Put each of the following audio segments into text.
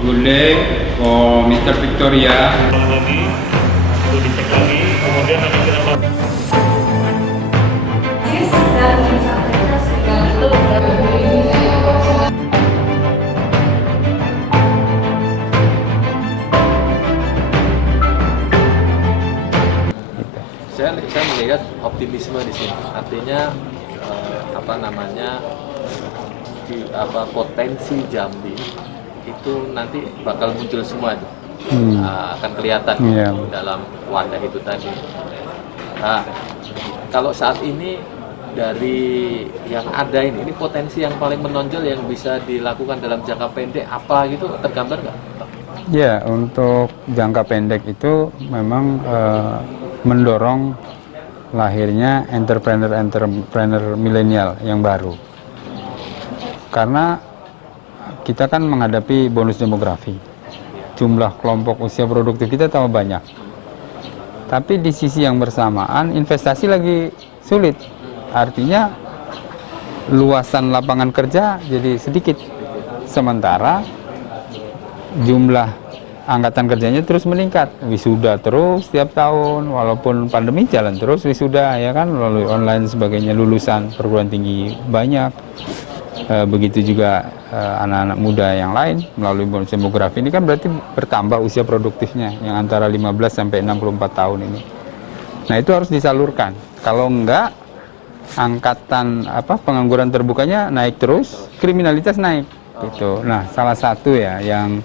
gulai for Mr. Victoria. Lagi, itu dicek lagi, kemudian akan kita saya melihat optimisme di sini. Artinya potensi Jambi itu nanti bakal muncul semua itu. Akan kelihatan dalam wadah itu tadi. Nah, kalau saat ini dari yang ada ini potensi yang paling menonjol yang bisa dilakukan dalam jangka pendek apa gitu tergambar nggak? Ya, untuk jangka pendek itu memang mendorong lahirnya entrepreneur milenial yang baru. Karena kita kan menghadapi bonus demografi. Jumlah kelompok usia produktif kita tambah banyak. Tapi di sisi yang bersamaan investasi lagi sulit. Artinya luasan lapangan kerja jadi sedikit. Sementara jumlah angkatan kerjanya terus meningkat, wisuda terus setiap tahun, walaupun pandemi jalan terus wisuda, ya kan, melalui online sebagainya, lulusan perguruan tinggi banyak, begitu juga anak-anak muda yang lain melalui bonus demografi ini kan berarti bertambah usia produktifnya yang antara 15 sampai 64 tahun ini. Nah itu harus disalurkan, kalau enggak angkatan pengangguran terbukanya naik terus, kriminalitas naik gitu. Nah salah satu ya yang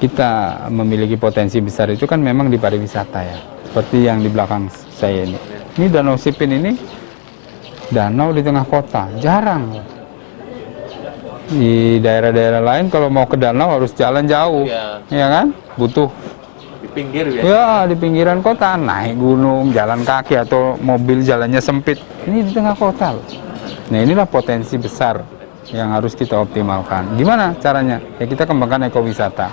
kita memiliki potensi besar itu kan memang di pariwisata ya, seperti yang di belakang saya ini. Ini Danau Sipin ini danau di tengah kota, jarang. Di daerah-daerah lain kalau mau ke danau harus jalan jauh, ya kan? Butuh Di pinggir ya? Ya, di pinggiran kota, naik gunung, jalan kaki atau mobil jalannya sempit. Ini di tengah kota loh. Nah inilah potensi besar yang harus kita optimalkan. Gimana caranya? Ya kita kembangkan ekowisata.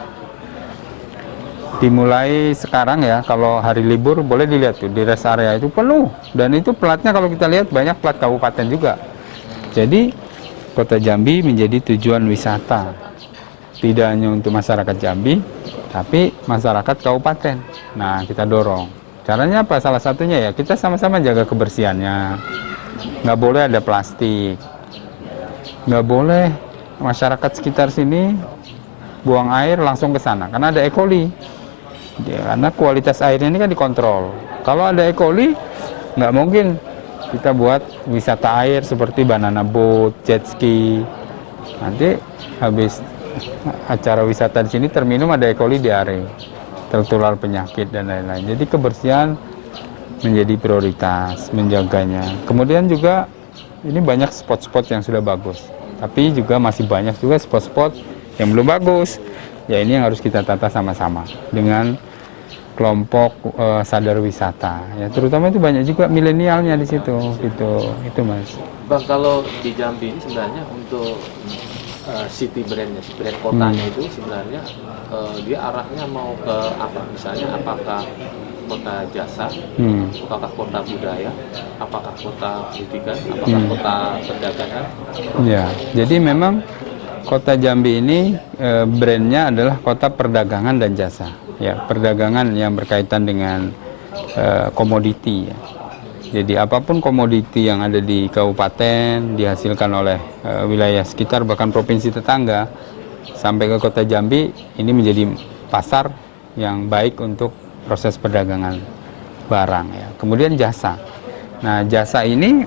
Dimulai sekarang ya, kalau hari libur boleh dilihat tuh di rest area itu penuh. Dan itu platnya kalau kita lihat banyak plat kabupaten juga. Jadi Kota Jambi menjadi tujuan wisata. Tidak hanya untuk masyarakat Jambi, tapi masyarakat kabupaten. Nah kita dorong. Caranya apa? Salah satunya ya kita sama-sama jaga kebersihannya. Nggak boleh ada plastik. Nggak boleh masyarakat sekitar sini buang air langsung ke sana karena ada E. coli ya, karena kualitas airnya ini kan dikontrol. Kalau ada E. coli nggak mungkin kita buat wisata air seperti banana boat, jet ski. Nanti habis acara wisata di sini terminum ada E. coli diare, tertular penyakit dan lain-lain. Jadi kebersihan menjadi prioritas, menjaganya. Kemudian juga ini banyak spot-spot yang sudah bagus, tapi juga masih banyak juga spot-spot yang belum bagus. Ya ini yang harus kita tata sama-sama dengan kelompok sadar wisata. Ya terutama itu banyak juga milenialnya di situ, gitu. Itu Mas. Bang, kalau di Jambi ini sebenarnya untuk city brandnya, brand kotanya itu sebenarnya dia arahnya mau ke apa? Misalnya apakah kota jasa, apakah kota budaya, apakah kota pendidikan, apakah kota perdagangan? Ya, jadi memang Kota Jambi ini brandnya adalah kota perdagangan dan jasa. Ya, perdagangan yang berkaitan dengan komoditi. Ya. Jadi apapun komoditi yang ada di kabupaten dihasilkan oleh wilayah sekitar bahkan provinsi tetangga sampai ke Kota Jambi ini menjadi pasar yang baik untuk proses perdagangan barang ya. Kemudian jasa. Nah, jasa ini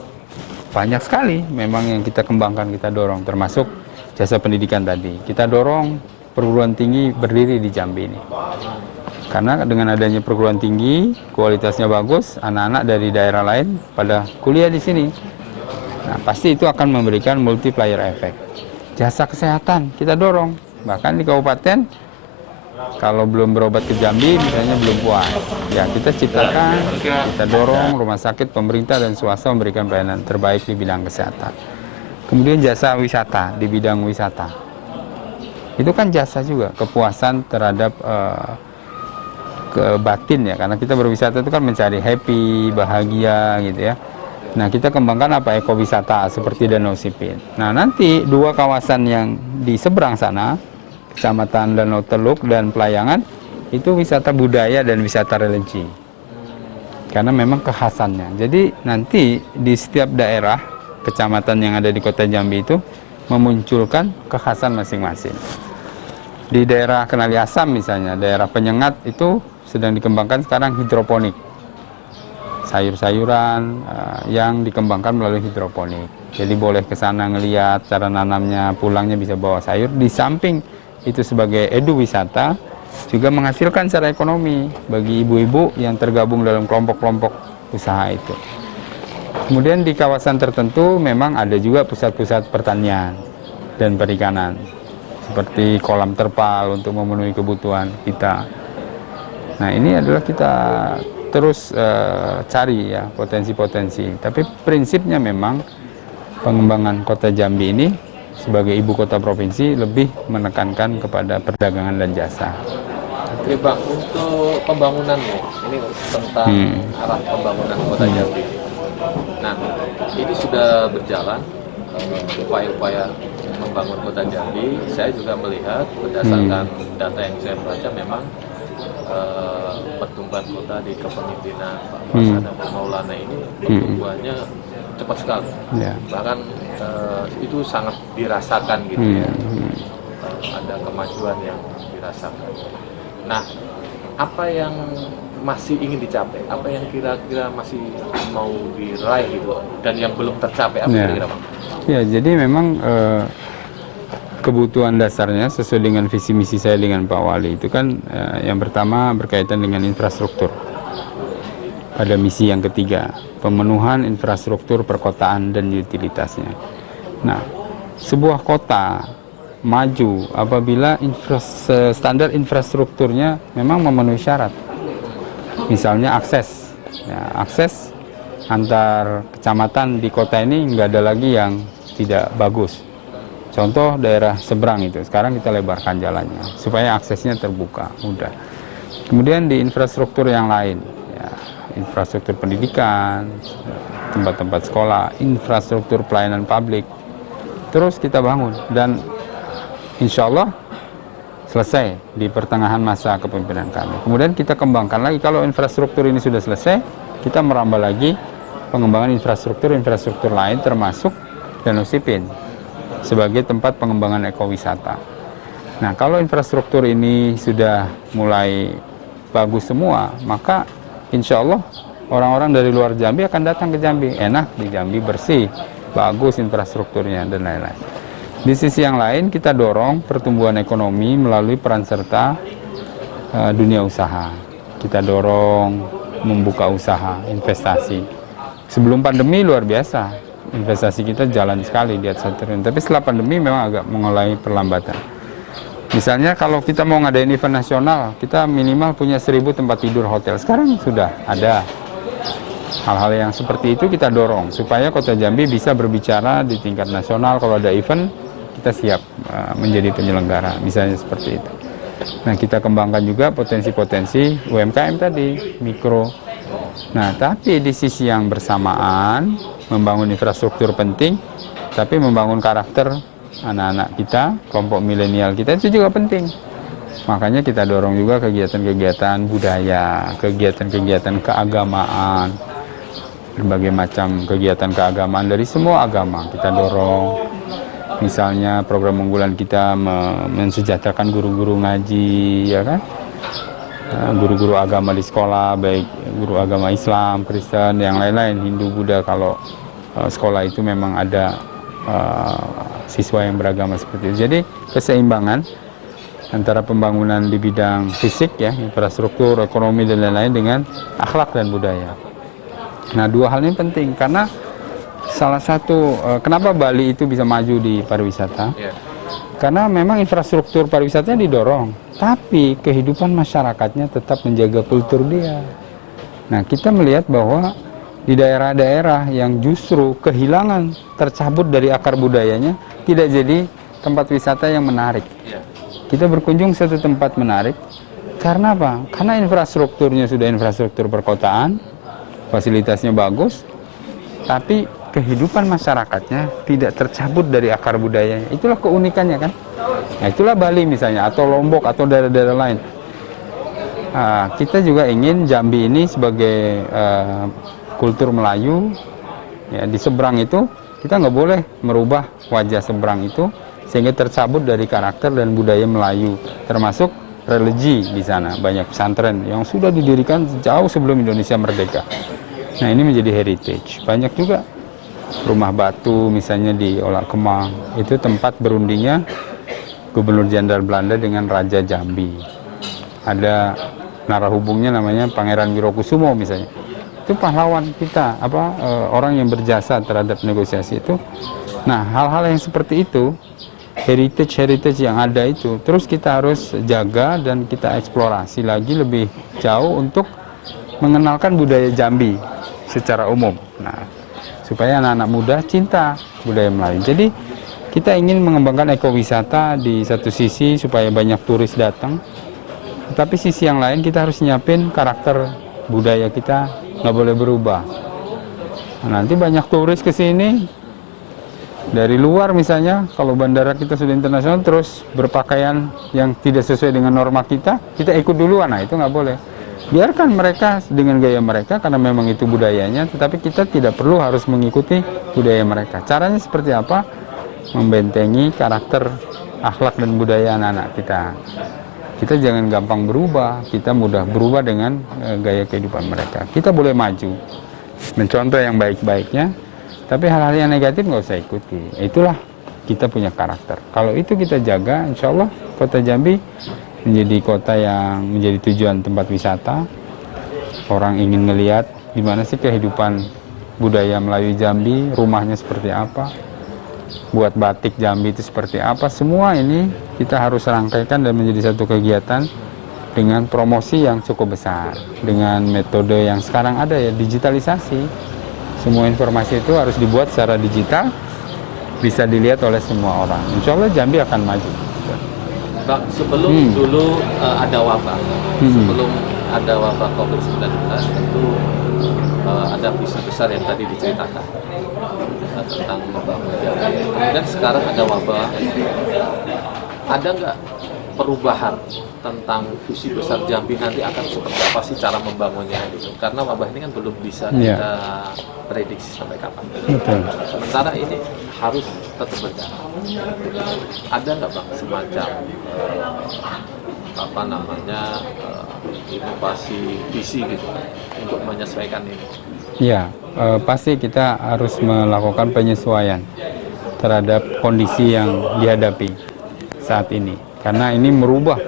banyak sekali memang yang kita kembangkan, kita dorong, termasuk jasa pendidikan tadi. Kita dorong perguruan tinggi berdiri di Jambi ini. Karena dengan adanya perguruan tinggi, kualitasnya bagus, anak-anak dari daerah lain pada kuliah di sini. Nah, pasti itu akan memberikan multiplier effect. Jasa kesehatan kita dorong. Bahkan di kabupaten kalau belum berobat ke Jambi, misalnya belum puas. Ya, kita ciptakan, kita dorong rumah sakit, pemerintah, dan swasta memberikan pelayanan terbaik di bidang kesehatan. Kemudian jasa wisata, di bidang wisata. Itu kan jasa juga, kepuasan terhadap ke batin ya. Karena kita berwisata itu kan mencari happy, bahagia gitu ya. Nah, kita kembangkan apa? Ekowisata, seperti Danau Sipin. Nah, nanti dua kawasan yang di seberang sana, Kecamatan Danau Teluk dan Pelayangan itu wisata budaya dan wisata religi. Karena memang kekhasannya. Jadi nanti di setiap daerah kecamatan yang ada di Kota Jambi itu memunculkan kekhasan masing-masing. Di daerah Kenali Asam misalnya, daerah Penyengat itu sedang dikembangkan sekarang hidroponik. Sayur-sayuran yang dikembangkan melalui hidroponik. Jadi boleh ke sana ngelihat cara nanamnya, pulangnya bisa bawa sayur. Di samping itu sebagai edu wisata, juga menghasilkan secara ekonomi bagi ibu-ibu yang tergabung dalam kelompok-kelompok usaha itu. Kemudian di kawasan tertentu memang ada juga pusat-pusat pertanian dan perikanan, seperti kolam terpal untuk memenuhi kebutuhan kita. Nah, ini adalah kita terus cari ya potensi-potensi. Tapi prinsipnya memang pengembangan Kota Jambi ini sebagai ibu kota provinsi lebih menekankan kepada perdagangan dan jasa. Oke Bang, untuk pembangunan ini tentang arah pembangunan Kota Jambi. Nah, ini sudah berjalan upaya-upaya membangun Kota Jambi. Saya juga melihat berdasarkan data yang saya baca memang pertumbuhan kota di kepemimpinan Pak Fasa dan Pak Maulana ini pertumbuhannya cepat sekali. Bahkan itu sangat dirasakan gitu ya. Ada kemajuan yang dirasakan. Nah, apa yang masih ingin dicapai? Apa yang kira-kira masih mau diraih gitu dan yang belum tercapai apa kira-kira Bang? Ya, jadi memang kebutuhan dasarnya sesuai dengan visi misi saya dengan Pak Wali itu kan yang pertama berkaitan dengan infrastruktur. Pada misi yang ketiga, pemenuhan infrastruktur perkotaan dan utilitasnya. Nah, sebuah kota maju apabila standar infrastrukturnya memang memenuhi syarat. Misalnya akses, ya, akses antar kecamatan di kota ini nggak ada lagi yang tidak bagus. Contoh daerah seberang itu, sekarang kita lebarkan jalannya supaya aksesnya terbuka, mudah. Kemudian di infrastruktur yang lain, ya, infrastruktur pendidikan, tempat-tempat sekolah, infrastruktur pelayanan publik, terus kita bangun dan insya Allah selesai di pertengahan masa kepemimpinan kami. Kemudian kita kembangkan lagi, kalau infrastruktur ini sudah selesai, kita merambah lagi pengembangan infrastruktur lain termasuk Danau Sipin sebagai tempat pengembangan ekowisata. Nah, kalau infrastruktur ini sudah mulai bagus semua, maka insya Allah orang-orang dari luar Jambi akan datang ke Jambi. Enak di Jambi, bersih, bagus infrastrukturnya dan lain-lain. Di sisi yang lain kita dorong pertumbuhan ekonomi melalui peran serta dunia usaha. Kita dorong membuka usaha, investasi. Sebelum pandemi luar biasa, investasi kita jalan sekali di atas 1 triliun. Tapi setelah pandemi memang agak mengalami perlambatan. Misalnya kalau kita mau ngadain event nasional, kita minimal punya 1.000 tempat tidur hotel. Sekarang sudah ada. Hal-hal yang seperti itu kita dorong supaya Kota Jambi bisa berbicara di tingkat nasional. Kalau ada event, kita siap menjadi penyelenggara, misalnya seperti itu. Nah, kita kembangkan juga potensi-potensi UMKM tadi, mikro. Nah, tapi di sisi yang bersamaan, membangun infrastruktur penting, tapi membangun karakter anak-anak kita, kelompok milenial kita itu juga penting. Makanya kita dorong juga kegiatan-kegiatan budaya, kegiatan-kegiatan keagamaan, berbagai macam kegiatan keagamaan dari semua agama kita dorong. Misalnya program unggulan kita mensejahterakan guru-guru ngaji, ya kan? Guru-guru agama di sekolah, baik guru agama Islam, Kristen, yang lain-lain, Hindu, Buddha. Kalau sekolah itu memang ada siswa yang beragama seperti itu. Jadi keseimbangan antara pembangunan di bidang fisik, ya, infrastruktur, ekonomi dan lain-lain dengan akhlak dan budaya. Nah, dua hal ini penting karena salah satu kenapa Bali itu bisa maju di pariwisata. Karena memang infrastruktur pariwisatanya didorong, tapi kehidupan masyarakatnya tetap menjaga kultur dia. Nah, kita melihat bahwa di daerah-daerah yang justru kehilangan, tercabut dari akar budayanya, tidak jadi tempat wisata yang menarik. Kita berkunjung satu tempat menarik, karena apa? Karena infrastrukturnya sudah infrastruktur perkotaan, fasilitasnya bagus, tapi kehidupan masyarakatnya tidak tercabut dari akar budayanya. Itulah keunikannya kan. Nah, itulah Bali misalnya, atau Lombok, atau daerah-daerah lain. Kita juga ingin Jambi ini sebagai kultur Melayu, ya, di seberang itu kita nggak boleh merubah wajah seberang itu sehingga tercabut dari karakter dan budaya Melayu, termasuk religi di sana. Banyak pesantren yang sudah didirikan jauh sebelum Indonesia merdeka. Nah, ini menjadi heritage. Banyak juga rumah batu misalnya di Olak Kemang, itu tempat berundingnya Gubernur Jenderal Belanda dengan Raja Jambi. Ada narahubungnya namanya Pangeran Wirokusumo misalnya. Itu pahlawan kita, orang yang berjasa terhadap negosiasi itu. Nah, hal-hal yang seperti itu, heritage yang ada itu, terus kita harus jaga dan kita eksplorasi lagi lebih jauh untuk mengenalkan budaya Jambi secara umum. Nah, supaya anak-anak muda cinta budaya Melayu. Jadi kita ingin mengembangkan ekowisata di satu sisi supaya banyak turis datang, tetapi sisi yang lain kita harus nyiapin karakter budaya kita, nggak boleh berubah. Nah, nanti banyak turis ke sini dari luar misalnya, kalau bandara kita sudah internasional terus berpakaian yang tidak sesuai dengan norma kita ikut duluan. Nah, itu nggak boleh. Biarkan mereka dengan gaya mereka karena memang itu budayanya, tetapi kita tidak perlu harus mengikuti budaya mereka. Caranya seperti apa? Membentengi karakter, akhlak dan budaya anak-anak kita. Kita jangan gampang berubah, kita mudah berubah dengan gaya kehidupan mereka. Kita boleh maju, mencontoh yang baik-baiknya, tapi hal-hal yang negatif nggak usah ikuti. Itulah kita punya karakter. Kalau itu kita jaga, insya Allah Kota Jambi menjadi kota yang menjadi tujuan tempat wisata. Orang ingin melihat gimana sih kehidupan budaya Melayu Jambi, rumahnya seperti apa, buat batik Jambi itu seperti apa. Semua ini kita harus rangkaikan dan menjadi satu kegiatan dengan promosi yang cukup besar, dengan metode yang sekarang ada ya, digitalisasi. Semua informasi itu harus dibuat secara digital, bisa dilihat oleh semua orang. Insya Allah Jambi akan maju. Bang, sebelum dulu ada wabah, sebelum ada wabah COVID-19 tentu ada visi besar yang tadi diceritakan tentang membangun Jambi. Kemudian sekarang ada wabah, ada nggak perubahan tentang visi besar Jambi nanti akan seperti apa sih cara membangunnya gitu? Karena wabah ini kan belum bisa kita prediksi sampai kapan. Sementara ini harus tetap berjalan. Ada nggak Bang semacam inovasi visi gitu untuk menyesuaikan ini? Ya, pasti kita harus melakukan penyesuaian terhadap kondisi yang dihadapi saat ini, karena ini merubah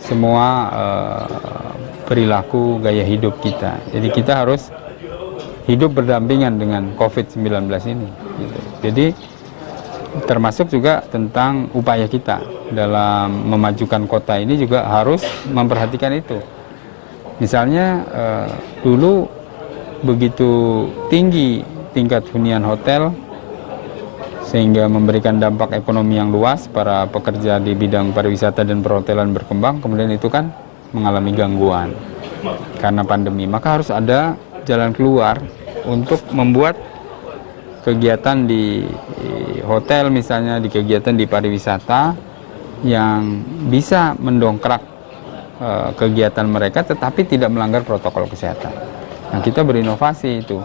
semua perilaku gaya hidup kita. Jadi kita harus hidup berdampingan dengan COVID-19 ini. Gitu. Jadi termasuk juga tentang upaya kita dalam memajukan kota ini juga harus memperhatikan itu. Misalnya dulu begitu tinggi tingkat hunian hotel sehingga memberikan dampak ekonomi yang luas, para pekerja di bidang pariwisata dan perhotelan berkembang, kemudian itu kan mengalami gangguan karena pandemi. Maka harus ada jalan keluar untuk membuat kegiatan di hotel misalnya, di kegiatan di pariwisata yang bisa mendongkrak kegiatan mereka tetapi tidak melanggar protokol kesehatan. Nah, kita berinovasi itu.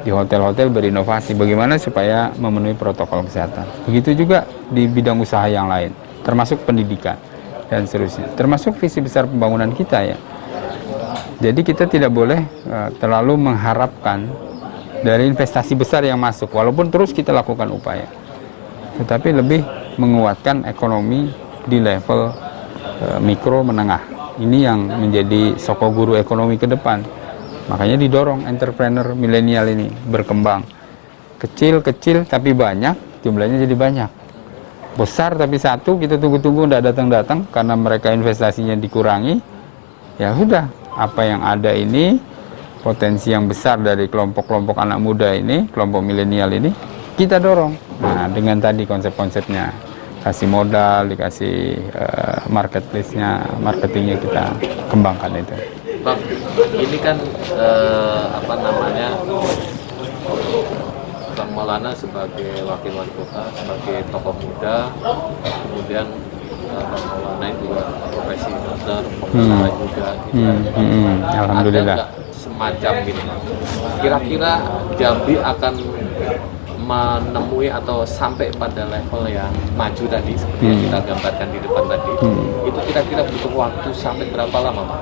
Di hotel-hotel berinovasi bagaimana supaya memenuhi protokol kesehatan. Begitu juga di bidang usaha yang lain, termasuk pendidikan dan seterusnya. Termasuk visi besar pembangunan kita ya. Jadi kita tidak boleh terlalu mengharapkan dari investasi besar yang masuk, walaupun terus kita lakukan upaya. Tetapi lebih menguatkan ekonomi di level mikro menengah. Ini yang menjadi soko guru ekonomi ke depan. Makanya didorong entrepreneur milenial ini berkembang. Kecil-kecil tapi banyak, jumlahnya jadi banyak. Besar tapi satu, kita tunggu-tunggu tidak datang-datang karena mereka investasinya dikurangi. Ya sudah, apa yang ada ini, potensi yang besar dari kelompok-kelompok anak muda ini, kelompok milenial ini, kita dorong. Nah, dengan tadi konsep-konsepnya, kasih modal, dikasih marketplace-nya, marketingnya kita kembangkan itu. Bang, ini kan Bang Kang Maulana sebagai wakil wali kota, sebagai tokoh muda, kemudian Kang Maulana juga profesi dokter, pengusaha juga. Alhamdulillah. Ada nggak semacam gini? Kira-kira Jambi akan menemui atau sampai pada level yang maju tadi seperti yang kita gambarkan di depan tadi, itu kira-kira butuh waktu sampai berapa lama, Pak?